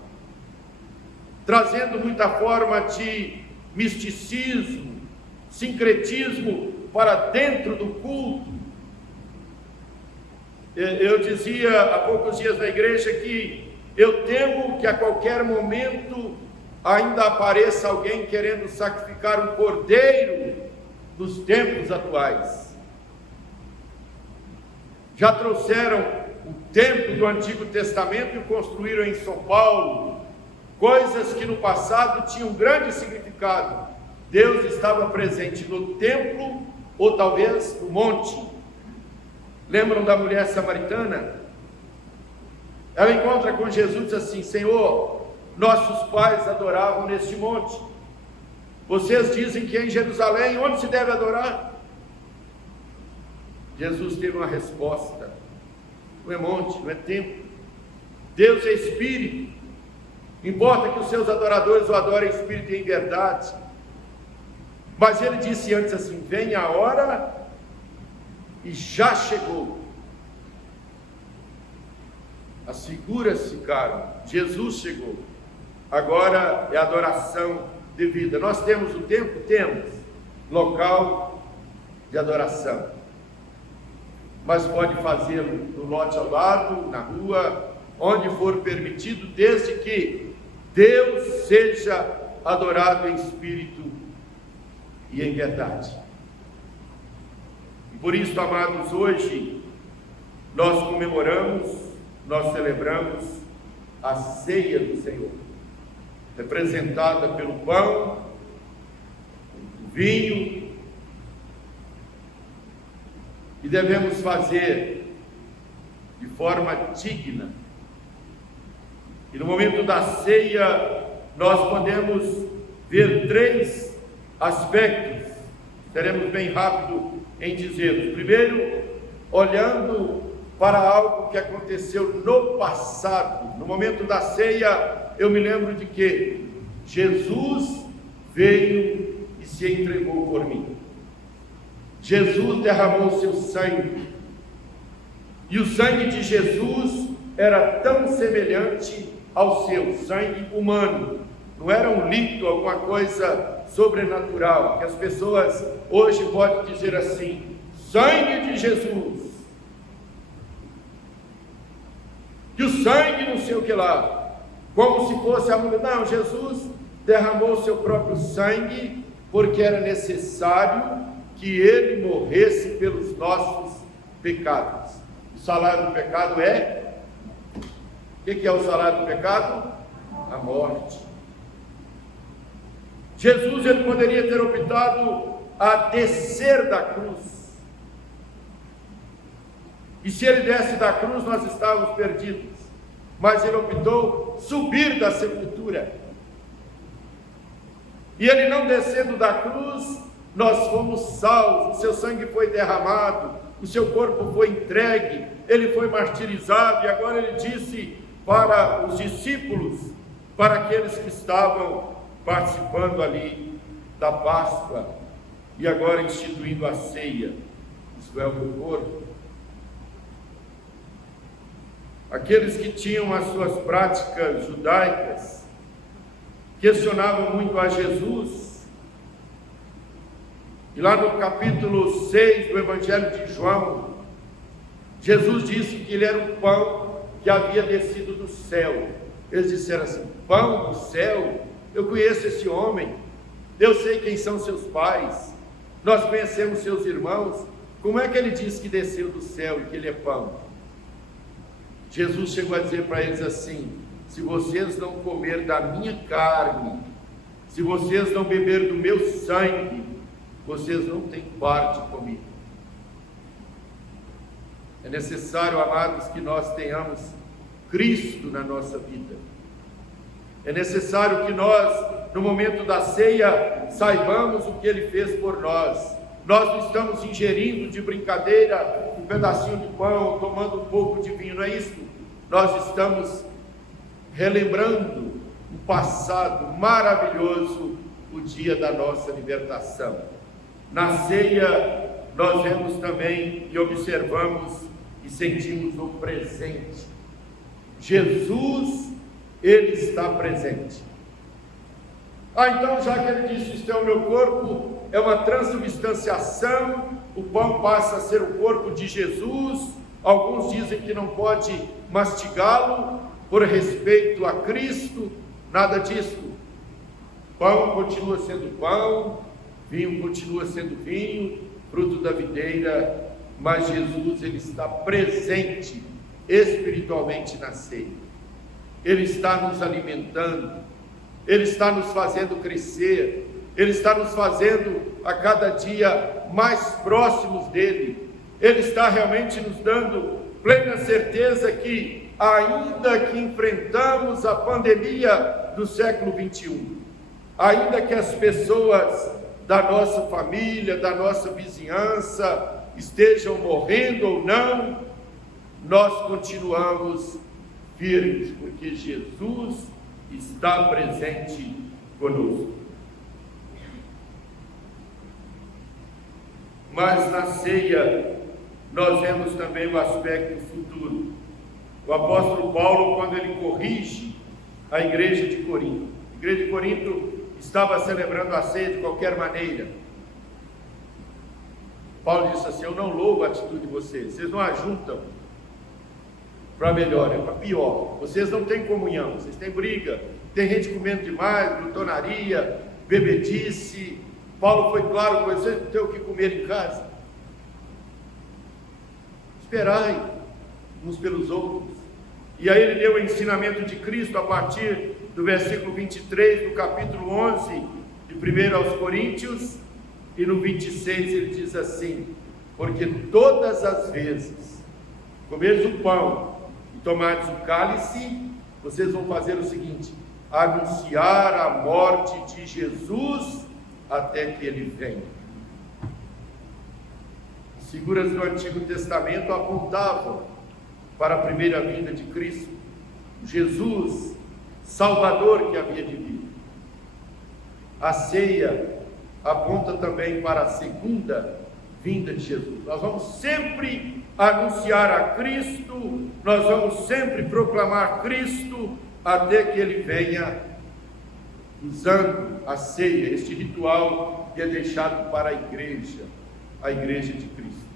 trazendo muita forma de misticismo, sincretismo para dentro do culto. Eu dizia há poucos dias na igreja que eu temo que a qualquer momento ainda apareça alguém querendo sacrificar um cordeiro nos tempos atuais. Já trouxeram o templo do Antigo Testamento e o construíram em São Paulo, coisas que no passado tinham grande significado. Deus estava presente no templo ou talvez no monte. Lembram da mulher samaritana? Ela encontra com Jesus e diz assim: Senhor, nossos pais adoravam neste monte. Vocês dizem que é em Jerusalém, onde se deve adorar? Jesus teve uma resposta: não é monte, não é templo. Deus é Espírito. Importa que os seus adoradores o adorem em Espírito e em verdade. Mas ele disse antes assim: vem a hora, e já chegou. As figuras ficaram, Jesus chegou. Agora é adoração devida. Nós temos o templo? Temos local de adoração, mas pode fazê-lo no lote ao lado, na rua, onde for permitido, desde que Deus seja adorado em espírito e em verdade. E por isso, amados, hoje nós comemoramos, nós celebramos a ceia do Senhor, representada pelo pão, o vinho, e devemos fazer de forma digna. E no momento da ceia, nós podemos ver 3 aspectos, seremos bem rápido em dizê-los. Primeiro, olhando para algo que aconteceu no passado. No momento da ceia, eu me lembro de que Jesus veio e se entregou por mim. Jesus derramou seu sangue, e o sangue de Jesus era tão semelhante ao seu sangue humano, não era um líquido, alguma coisa sobrenatural, que as pessoas hoje podem dizer assim: sangue de Jesus, que o sangue não sei o que lá, como se fosse a mulher. Não, Jesus derramou seu próprio sangue, porque era necessário que ele morresse pelos nossos pecados. O salário do pecado é... O que é o salário do pecado? A morte. Jesus, ele poderia ter optado a descer da cruz, e se ele desce da cruz, nós estávamos perdidos. Mas ele optou subir da sepultura, e ele não descendo da cruz, nós fomos salvos. O seu sangue foi derramado, o seu corpo foi entregue, ele foi martirizado, e agora ele disse para os discípulos, para aqueles que estavam participando ali da Páscoa, e agora instituindo a ceia: isso é o meu corpo. Aqueles que tinham as suas práticas judaicas questionavam muito a Jesus. E lá no capítulo 6 do Evangelho de João, Jesus disse que ele era o pão que havia descido do céu. Eles disseram assim: pão do céu? Eu conheço esse homem, eu sei quem são seus pais, nós conhecemos seus irmãos, como é que ele diz que desceu do céu e que ele é pão? Jesus chegou a dizer para eles assim: se vocês não comer da minha carne, se vocês não beber do meu sangue, vocês não têm parte comigo. É necessário, amados, que nós tenhamos Cristo na nossa vida. É necessário que nós, no momento da ceia, saibamos o que ele fez por nós. Nós não estamos ingerindo de brincadeira um pedacinho de pão, tomando um pouco de vinho, não é isso? Nós estamos relembrando o passado maravilhoso, o dia da nossa libertação. Na ceia, nós vemos também e observamos e sentimos o presente. Jesus, ele está presente. Então, já que ele disse, isto é o meu corpo, é uma transubstanciação, o pão passa a ser o corpo de Jesus. Alguns dizem que não pode mastigá-lo por respeito a Cristo, nada disso. Pão continua sendo pão, vinho continua sendo vinho, fruto da videira, mas Jesus, ele está presente espiritualmente na ceia. Ele está nos alimentando, ele está nos fazendo crescer, ele está nos fazendo a cada dia mais próximos dele. Ele está realmente nos dando plena certeza que, ainda que enfrentamos a pandemia do século 21, ainda que as pessoas da nossa família, da nossa vizinhança estejam morrendo ou não, nós continuamos firmes, porque Jesus está presente conosco. Mas na ceia nós vemos também o aspecto futuro. O apóstolo Paulo, quando ele corrige a igreja de Corinto, a igreja de Corinto estava celebrando a ceia de qualquer maneira. Paulo disse assim: eu não louvo a atitude de vocês, vocês não ajuntam para melhor, é para pior. Vocês não têm comunhão, vocês têm briga, tem gente comendo demais, glutonaria, bebedice. Paulo foi claro com vocês, não tem o que comer em casa. Esperai uns pelos outros. E aí ele deu o ensinamento de Cristo a partir do versículo 23 do capítulo 11 de 1 aos Coríntios, e no 26 ele diz assim: porque todas as vezes comeres o pão e tomares o cálice, vocês vão fazer o seguinte: anunciar a morte de Jesus até que ele venha. As figuras do Antigo Testamento apontavam para a primeira vinda de Cristo, Jesus Salvador que havia de vir. A ceia aponta também para a segunda vinda de Jesus. Nós vamos sempre anunciar a Cristo, nós vamos sempre proclamar Cristo até que ele venha, usando a ceia, este ritual que é deixado para a igreja de Cristo.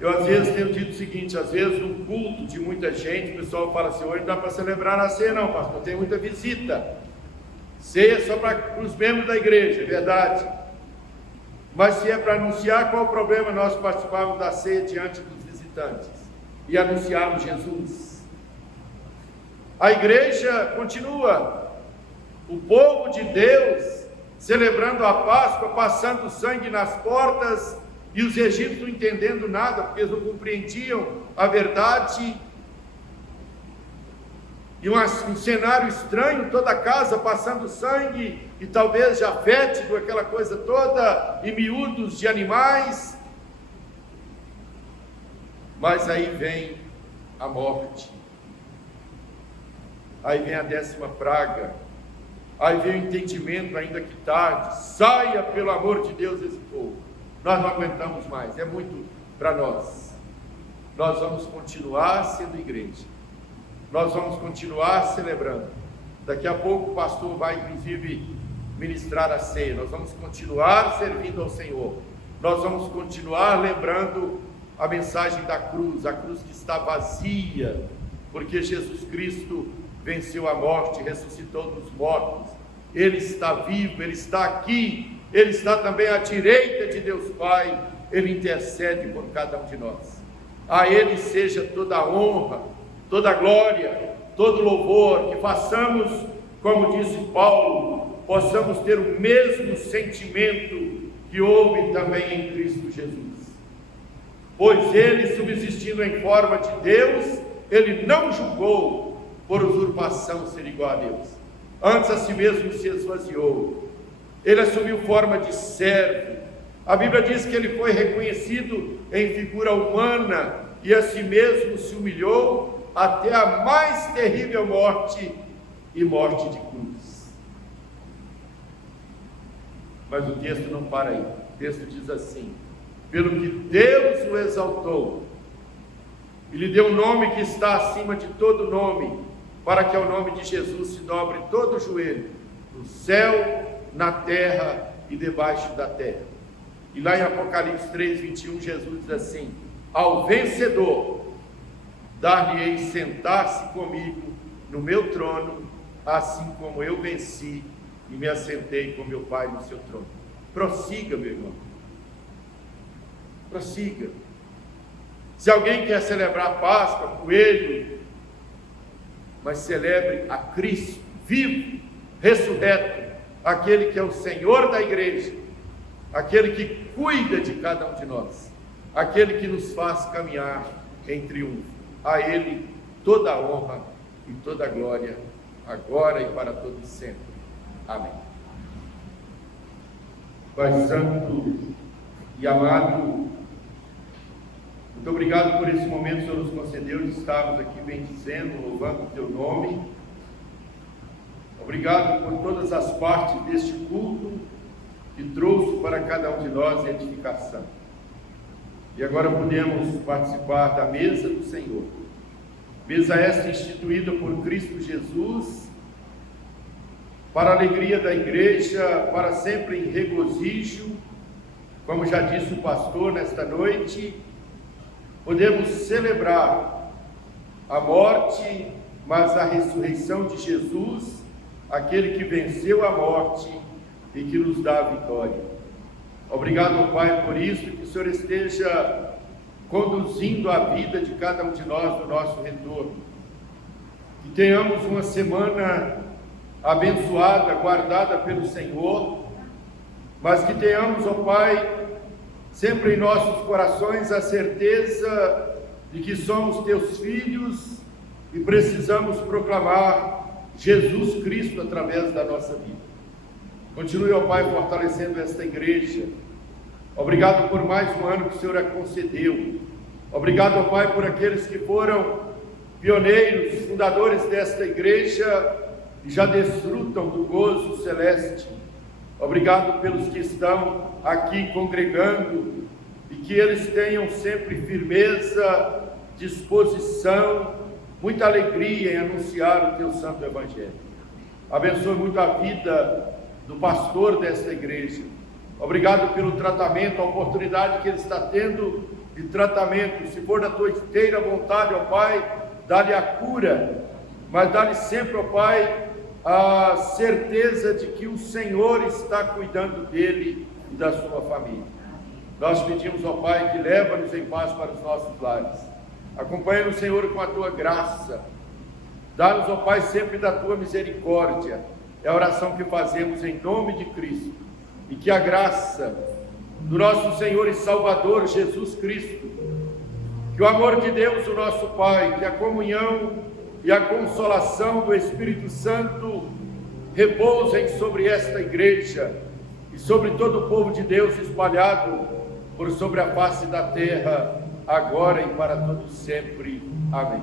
Eu às vezes tenho dito o seguinte: às vezes no culto de muita gente, o pessoal fala assim: hoje não dá para celebrar a ceia não, pastor, tem muita visita. Ceia só para os membros da igreja, é verdade. Mas se é para anunciar, qual o problema nós participarmos da ceia diante dos visitantes e anunciarmos Jesus? A igreja continua, o povo de Deus celebrando a Páscoa, passando sangue nas portas, e os egípcios não entendendo nada, porque eles não compreendiam a verdade. E um cenário estranho, toda a casa passando sangue, e talvez já fétido, aquela coisa toda, e miúdos de animais. Mas aí vem a morte, aí vem a 10ª praga, aí vem o entendimento, ainda que tarde: saia pelo amor de Deus esse povo, nós não aguentamos mais, é muito para nós. Nós vamos continuar sendo igreja, nós vamos continuar celebrando. Daqui a pouco o pastor vai inclusive ministrar a ceia. Nós vamos continuar servindo ao Senhor, nós vamos continuar lembrando a mensagem da cruz, a cruz que está vazia, porque Jesus Cristo venceu a morte, ressuscitou dos mortos, Ele está vivo, Ele está aqui, Ele está também à direita de Deus Pai, Ele intercede por cada um de nós. A Ele seja toda a honra, toda a glória, todo louvor, que façamos, como disse Paulo, possamos ter o mesmo sentimento que houve também em Cristo Jesus. Pois Ele, subsistindo em forma de Deus, Ele não julgou por usurpação ser igual a Deus. Antes a si mesmo se esvaziou. Ele assumiu forma de servo. A Bíblia diz que Ele foi reconhecido em figura humana e a si mesmo se humilhou até a mais terrível morte, e morte de cruz. Mas o texto não para aí. O texto diz assim: pelo que Deus o exaltou, e lhe deu um nome que está acima de todo nome, para que ao nome de Jesus se dobre todo o joelho, no céu, na terra e debaixo da terra. E lá em Apocalipse 3:21, Jesus diz assim: ao vencedor dar-lhe-ei sentar-se comigo no meu trono, assim como eu venci e me assentei com meu Pai no seu trono. Prossiga, meu irmão. Prossiga. Se alguém quer celebrar a Páscoa, coelho, mas celebre a Cristo, vivo, ressurreto, aquele que é o Senhor da igreja, aquele que cuida de cada um de nós, aquele que nos faz caminhar em triunfo. A Ele toda a honra e toda a glória, agora e para todos sempre. Amém. Pai Santo e amado, muito obrigado por esse momento que o Senhor nos concedeu de estarmos aqui bendizendo, louvando o Teu nome. Obrigado por todas as partes deste culto que trouxe para cada um de nós edificação. E agora podemos participar da mesa do Senhor. Mesa esta instituída por Cristo Jesus, para a alegria da igreja, para sempre em regozijo, como já disse o pastor nesta noite. Podemos celebrar a morte, mas a ressurreição de Jesus, aquele que venceu a morte e que nos dá a vitória. Obrigado, Pai, por isso, que o Senhor esteja conduzindo a vida de cada um de nós no nosso retorno. Que tenhamos uma semana abençoada, guardada pelo Senhor, mas que tenhamos, ó Pai, sempre em nossos corações a certeza de que somos Teus filhos e precisamos proclamar Jesus Cristo através da nossa vida. Continue, ó Pai, fortalecendo esta igreja. Obrigado por mais um ano que o Senhor a concedeu. Obrigado, ó Pai, por aqueles que foram pioneiros, fundadores desta igreja e já desfrutam do gozo celeste. Obrigado pelos que estão aqui congregando e que eles tenham sempre firmeza, disposição, muita alegria em anunciar o Teu santo evangelho. Abençoe muito a vida do pastor desta igreja. Obrigado pelo tratamento, a oportunidade que ele está tendo de tratamento. Se for da Tua inteira vontade, ó Pai, dá-lhe a cura, mas dá-lhe sempre, ó Pai, a certeza de que o Senhor está cuidando dele e da sua família. Nós pedimos, ó Pai, que leva-nos em paz para os nossos lares. Acompanha-nos, Senhor, com a Tua graça. Dá-nos, ó Pai, sempre da Tua misericórdia. É a oração que fazemos em nome de Cristo. E que a graça do nosso Senhor e Salvador Jesus Cristo, que o amor de Deus, o nosso Pai, que a comunhão e a consolação do Espírito Santo repousem sobre esta igreja e sobre todo o povo de Deus espalhado por sobre a face da terra, agora e para todos sempre. Amém.